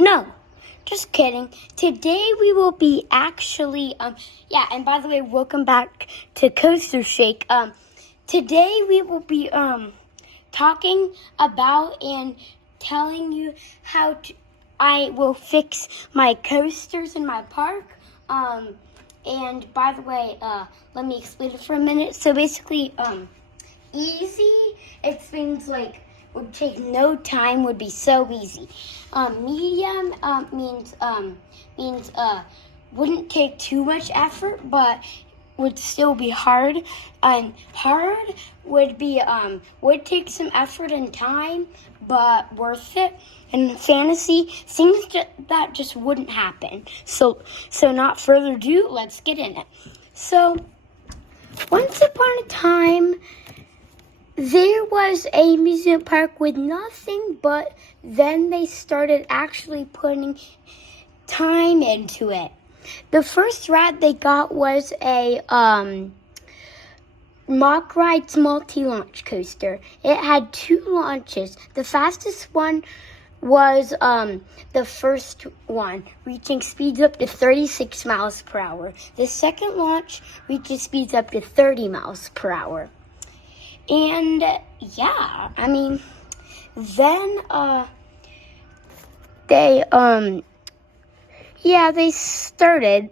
No, just kidding. Today we will be actually, and by the way, welcome back to Coaster Shake. Today we will be, talking about and telling you how I will fix my coasters in my park. And by the way, let me explain it for a minute. So basically, easy, it means like would take no time, would be so easy. Medium means wouldn't take too much effort, but would still be hard. And hard would be would take some effort and time, but worth it. And fantasy, things that just wouldn't happen. So not further ado, let's get in it. So once upon a time, there was a amusement park with nothing, but then they started actually putting time into it. The first ride they got was a Mock Rides multi-launch coaster. It had 2 launches. The fastest one was the first one, reaching speeds up to 36 miles per hour. The second launch reaches speeds up to 30 miles per hour. And then they started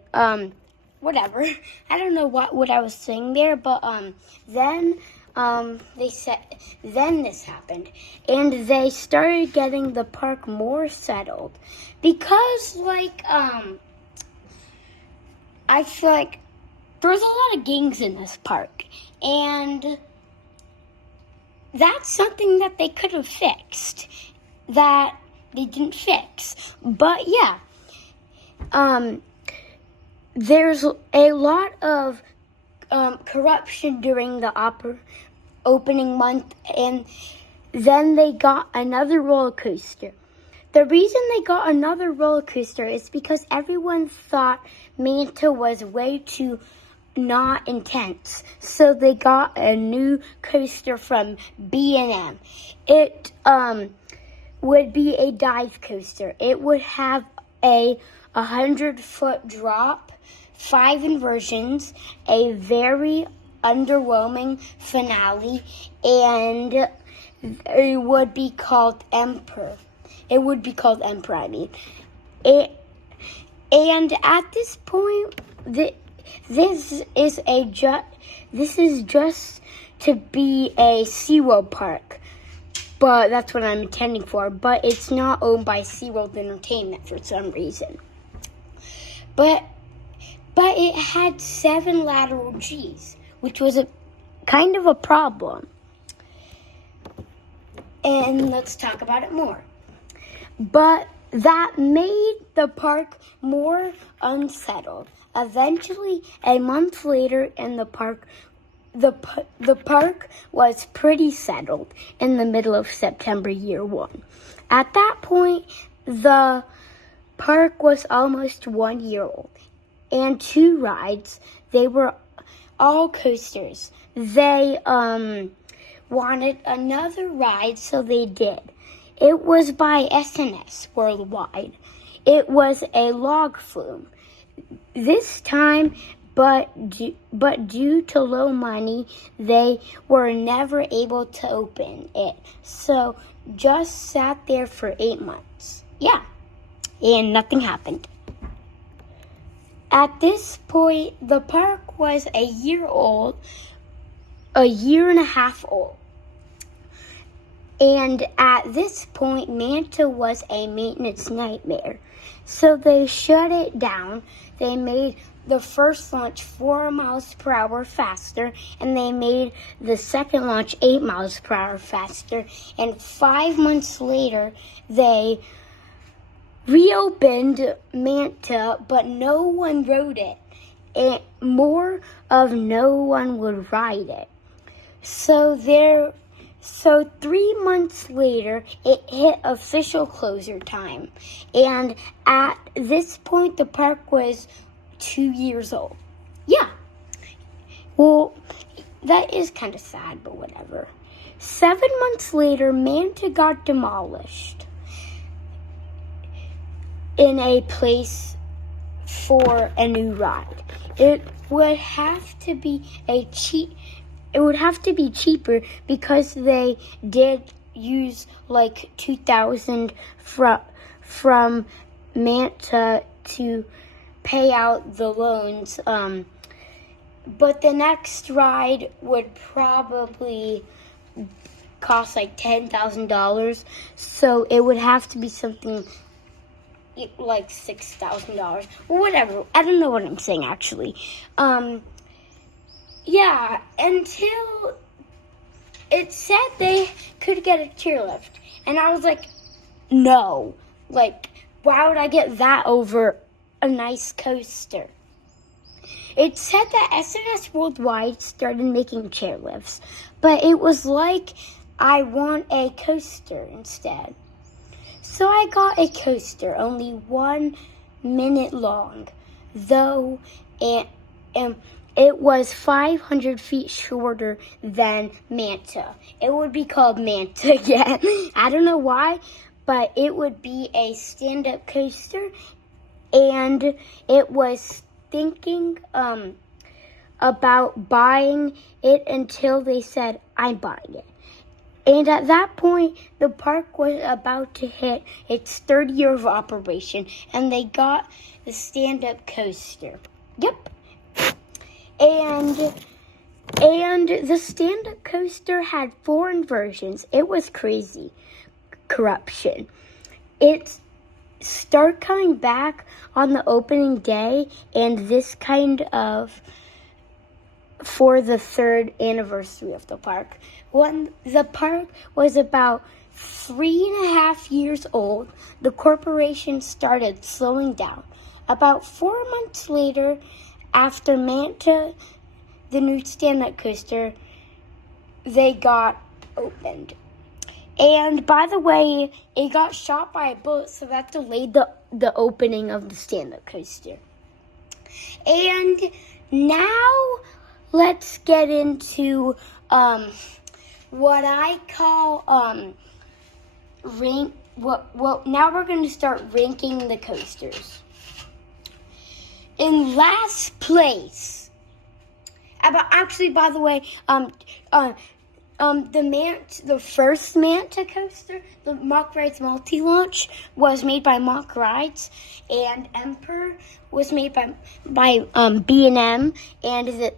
whatever. I don't know what I was saying there, but then this happened, and they started getting the park more settled because I feel like there's a lot of gangs in this park, and that's something that they could have fixed that they didn't fix. But there's a lot of corruption during the opening month, and then they got another roller coaster. The reason they got another roller coaster is because everyone thought Manta was way too not intense, so they got a new coaster from B&M. It would be a dive coaster. It would have a 100-foot drop, 5 inversions, a very underwhelming finale, and it would be called Emperor. And at this point, this is just to be a SeaWorld Park, but that's what I'm intending for. But it's not owned by SeaWorld Entertainment for some reason. But it had 7 lateral Gs, which was a kind of a problem. And let's talk about it more. But that made the park more unsettled. Eventually, a month later, in the park was pretty settled in the middle of September year 1. At that point, the park was almost 1 year old, and 2 rides. They were all coasters. They wanted another ride, so they did. It was by SNS Worldwide. It was a log flume. This time, but due to low money, they were never able to open it. So just sat there for 8 months. And nothing happened. At this point, the park was a year and a half old. And at this point, Manta was a maintenance nightmare. So they shut it down. They made the first launch 4 miles per hour faster, and they made the second launch 8 miles per hour faster. And 5 months later, they reopened Manta, but no one rode it. And more of no one would ride it. So 3 months later, it hit official closure time. And at this point, the park was 2 years old. Well, that is kind of sad, but whatever. 7 months later, Manta got demolished. in a place for a new ride. It would have to be cheaper because they did use like $2,000 from Manta to pay out the loans. But the next ride would probably cost like $10,000, so it would have to be something like $6,000 or whatever. I don't know what I'm saying actually. Yeah, until it said they could get a chairlift, and I was like, no, like why would I get that over a nice coaster? It said that SNS Worldwide started making chairlifts, but it was like I want a coaster instead. So I got a coaster, only 1 minute long, though it was 500 feet shorter than Manta. It would be called Manta again. I don't know why, but it would be a stand-up coaster, and it was thinking about buying it until they said, I'm buying it. And at that point, the park was about to hit its 3rd year of operation, and they got the stand-up coaster. Yep. And the stand-up coaster had 4 inversions. It was crazy. Corruption. It started coming back on the opening day, and this kind of for the 3rd anniversary of the park. When the park was about 3.5 years old, the corporation started slowing down. About 4 months later, after Manta, the new stand-up coaster, they got opened. And by the way, it got shot by a bullet, so that delayed the opening of the stand-up coaster. And now let's get into what I call now we're going to start ranking the coasters. In last place, by the way, the first Manta coaster, the Mock Rides Multi-Launch, was made by Mock Rides, and Emperor was made by B&M, and the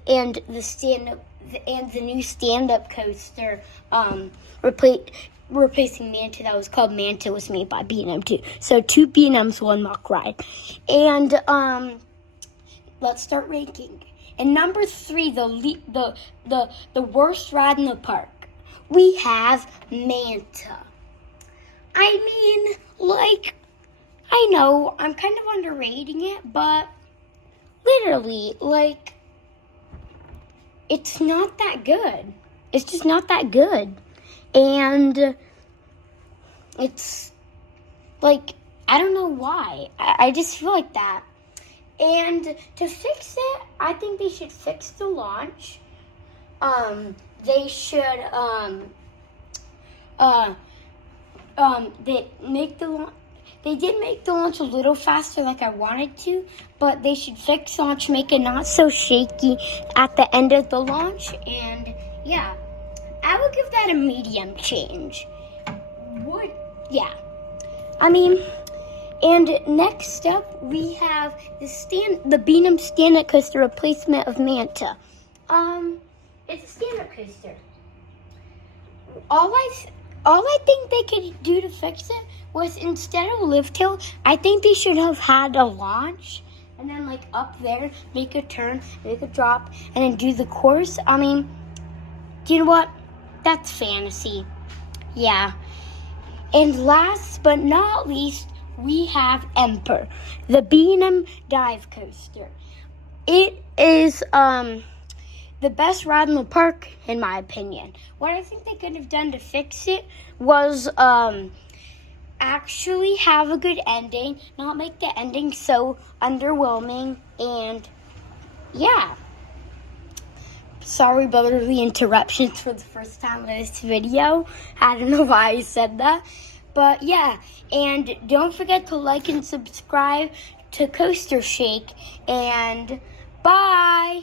new stand-up coaster replacing Manta that was called Manta was made by B&M too. So 2 B&Ms, 1 Mock Ride, and let's start ranking. And number 3, the worst ride in the park, we have Manta. I mean, like, I know I'm kind of underrating it, but literally, like, it's not that good. It's just not that good. And it's, like, I don't know why. I just feel like that. And to fix it, I think they should fix the launch. They should, they did make the launch a little faster like I wanted to, but they should fix the launch, make it not so shaky at the end of the launch, and yeah, I would give that a medium change. And next up, we have the B&M stand-up coaster replacement of Manta. It's a stand-up coaster. All I think they could do to fix it was, instead of a lift hill, I think they should have had a launch, and then like up there, make a turn, make a drop, and then do the course. I mean, do you know what? That's fantasy. Yeah. And last but not least, we have Emperor, the B&M dive coaster. It is the best ride in the park, in my opinion. What I think they could have done to fix it was actually have a good ending, not make the ending so underwhelming, and yeah. Sorry about the interruptions for the first time in this video. I don't know why I said that. But yeah, and don't forget to like and subscribe to Coaster Shake, and bye!